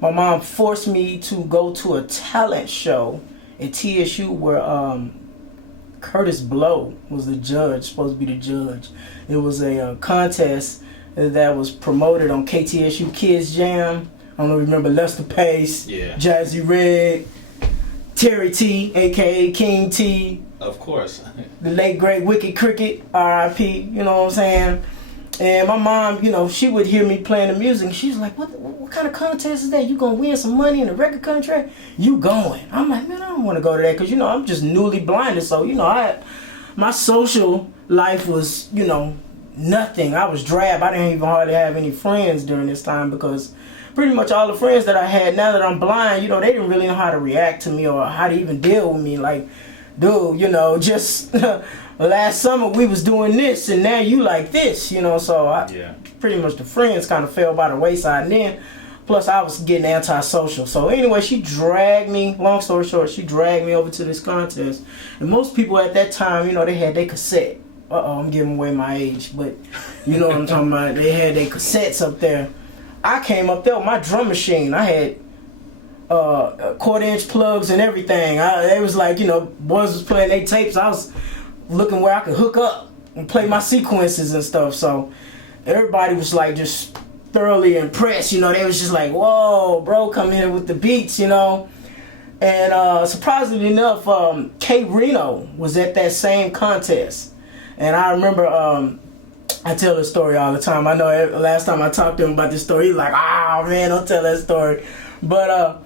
my mom forced me to go to a talent show at TSU where Curtis Blow was the judge, supposed to be the judge. It was a contest that was promoted on KTSU Kids Jam. I don't know if you remember Lester Pace, Jazzy Red, Terry T, aka King T. Of course. The late great Wicked Cricket, R.I.P. You know what I'm saying? And my mom, you know, she would hear me playing the music. She was like, what kind of contest is that? You gonna win some money in a record contract? You going? I'm like, man, I don't want to go to that because, you know, I'm just newly blinded. So, you know, my social life was, you know, nothing. I was drab. I didn't even hardly have any friends during this time because pretty much all the friends that I had, now that I'm blind, you know, they didn't really know how to react to me or how to even deal with me. Like, dude, you know, just last summer we was doing this and now you like this, you know, so pretty much the friends kind of fell by the wayside. And then, plus I was getting antisocial. So anyway, she dragged me, long story short, she dragged me over to this contest. And most people at that time, you know, they had their cassette. I'm giving away my age, but you know what I'm talking about. They had their cassettes up there. I came up there with my drum machine. I had quarter-inch plugs and everything. It was like, you know, boys was playing their tapes. I was looking where I could hook up and play my sequences and stuff. So everybody was like just thoroughly impressed. You know, they was just like, whoa, bro, come in with the beats, you know. And surprisingly enough, K Reno was at that same contest. And I remember, I tell this story all the time. I know last time I talked to him about this story, he was like, oh man, don't tell that story. But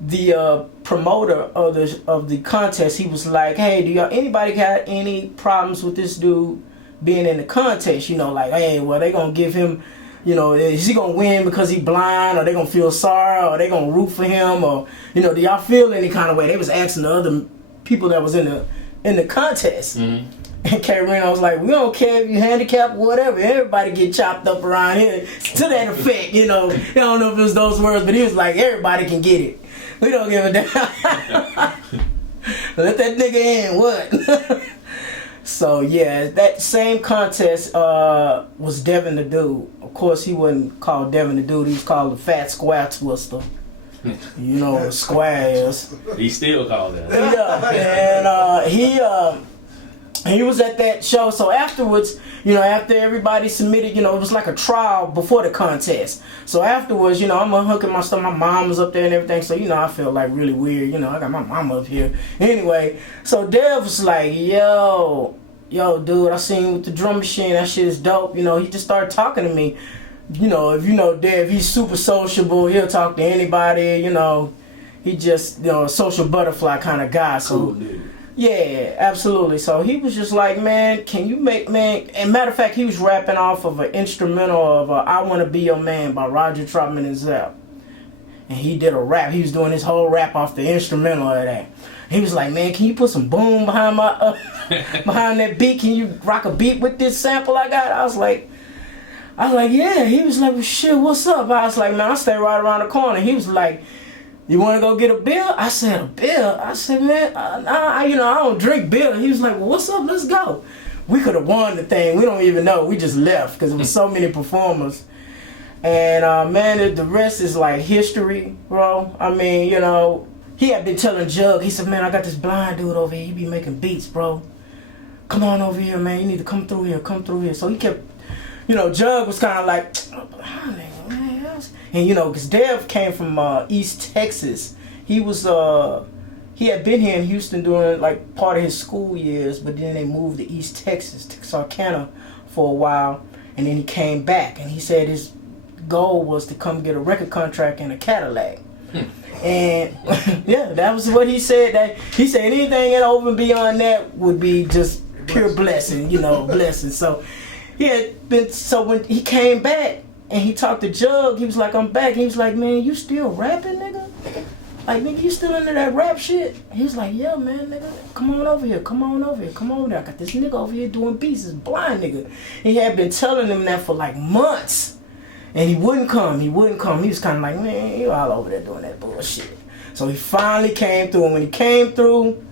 the promoter of the contest, he was like, hey, do y'all anybody got any problems with this dude being in the contest? You know, like, hey, well, they gonna give him, you know, is he gonna win because he blind, or they gonna feel sorry, or they gonna root for him, or, you know, do y'all feel any kind of way? They was asking the other people that was in the contest. Mm-hmm. And K Reno was like, we don't care if you handicapped or whatever. Everybody get chopped up around here. To that effect, you know. I don't know if it was those words, but he was like, everybody can get it. We don't give a damn. Let that nigga in, what? So, yeah, that same contest was Devin the Dude. Of course, he wasn't called Devin the Dude. He was called the Fat Square Twister. You know what a square is. He still called that. Yeah, and he was at that show. So afterwards, you know, after everybody submitted, you know, it was like a trial before the contest. So afterwards, you know, I'm unhooking my stuff. My mom was up there and everything. So, you know, I felt like really weird. You know, I got my mom up here. Anyway, so Dev was like, yo, dude, I seen you with the drum machine. That shit is dope. You know, he just started talking to me. You know, if you know Dev, he's super sociable. He'll talk to anybody, you know. He just, you know, a social butterfly kind of guy. So, cool, dude. Yeah, absolutely. So he was just like, man, can you make, man, and matter of fact, he was rapping off of an instrumental of I Wanna Be Your Man by Roger Troutman and Zapp. And he did a rap. He was doing his whole rap off the instrumental of that. He was like, man, can you put some boom behind my behind that beat? Can you rock a beat with this sample I got? I was like, yeah. He was like, well, shit, what's up? I was like, man, I stay right around the corner. He was like, you want to go get a beer? I said, a beer? I said, man, you know, I don't drink beer. He was like, well, what's up? Let's go. We could have won the thing. We don't even know. We just left because there was so many performers. And, man, the rest is like history, bro. I mean, you know, he had been telling Jugg, he said, man, I got this blind dude over here. He be making beats, bro. Come on over here, man. You need to come through here. So he kept, you know, Jugg was kind of like, and, you know, because Dev came from East Texas. He was, he had been here in Houston during, like, part of his school years, but then they moved to East Texas, Texarkana, for a while, and then he came back, and he said his goal was to come get a record contract in a Cadillac. And, yeah, that was what he said. That he said anything over and beyond that would be just pure blessing, you know, blessing. So, he had been, so when he came back, and he talked to Jugg, he was like, I'm back. He was like, man, you still rapping, nigga? Like, nigga, you still into that rap shit? He was like, yeah, man, nigga, come on over here. I got this nigga over here doing beats, this blind nigga. He had been telling him that for like months. And he wouldn't come. He was kind of like, man, you all over there doing that bullshit. So he finally came through. And when he came through,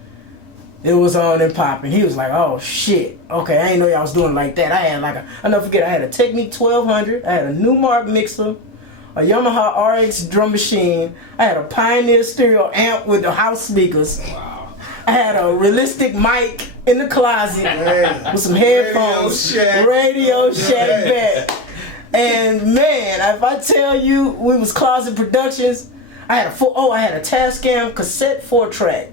it was on and popping. He was like, oh, shit. Okay, I didn't know y'all was doing like that. I had like I'll never forget, I had a Technique 1200. I had a Newmark mixer, a Yamaha RX drum machine. I had a Pioneer stereo amp with the house speakers. Wow. I had a realistic mic in the closet with some headphones. Radio Shack back. And man, if I tell you, we was Closet Productions. I had a Tascam cassette 4-track.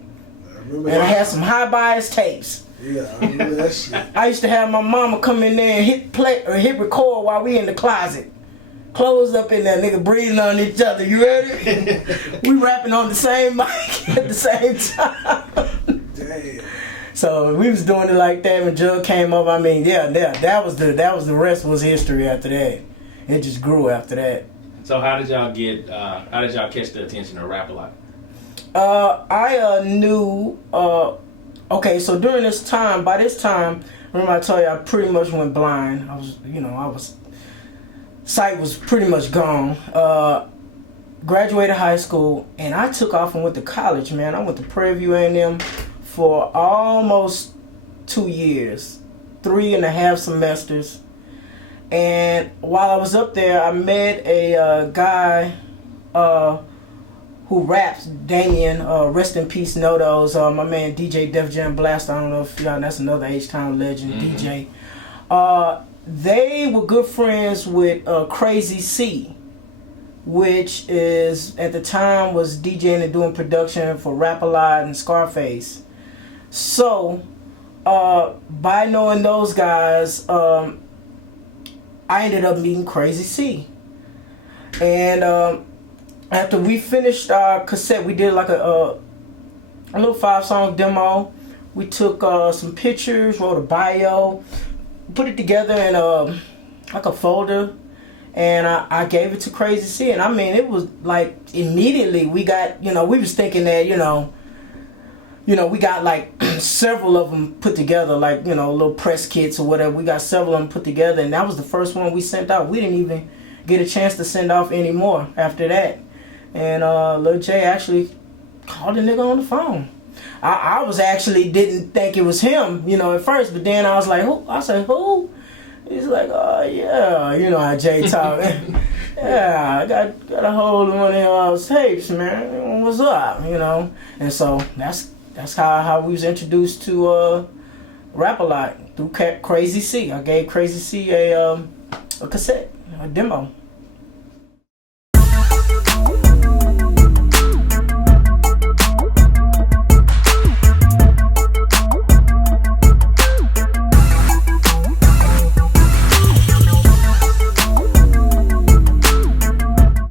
And I had some high bias tapes. Yeah, I remember that shit. I used to have my mama come in there and hit play or hit record while we in the closet. Clothes up in there, nigga breathing on each other. You ready? We rapping on the same mic at the same time. Damn. So we was doing it like that when Jugg came up. I mean, yeah, that was the rest was history after that. It just grew after that. So how did y'all catch the attention of Rap-A-Lot? I knew. Okay, so during this time, by this time, remember I told you I pretty much went blind. Sight was pretty much gone. Graduated high school, and I took off and went to college, man. I went to Prairie View A&M for almost 2 years, 3.5 semesters. And while I was up there, I met a guy who raps, Damien, rest in peace, Nodos, my man DJ Def Jam Blast. I don't know if y'all, that's another H-Town legend, DJ. They were good friends with Crazy C, which is, at the time, was DJing and doing production for Rap-A-Lot and Scarface. So, by knowing those guys, I ended up meeting Crazy C. And after we finished our cassette, we did like a little 5-song demo. We took some pictures, wrote a bio, put it together in like a folder, and I gave it to Crazy C. And I mean, it was like immediately we got, we was thinking that, we got like several of them put together, like, little press kits or whatever. We got several of them put together, and that was the first one we sent out. We didn't even get a chance to send off any more after that. And Lil J actually called the nigga on the phone. I was actually didn't think it was him, at first, but then I was like, who? I said, who? He's like, oh yeah, how Jay talk. Yeah, I got a hold of one of y'all's tapes, man. What's up? And so that's how we was introduced to Rap-A-Lot through Crazy C. I gave Crazy C a cassette, a demo.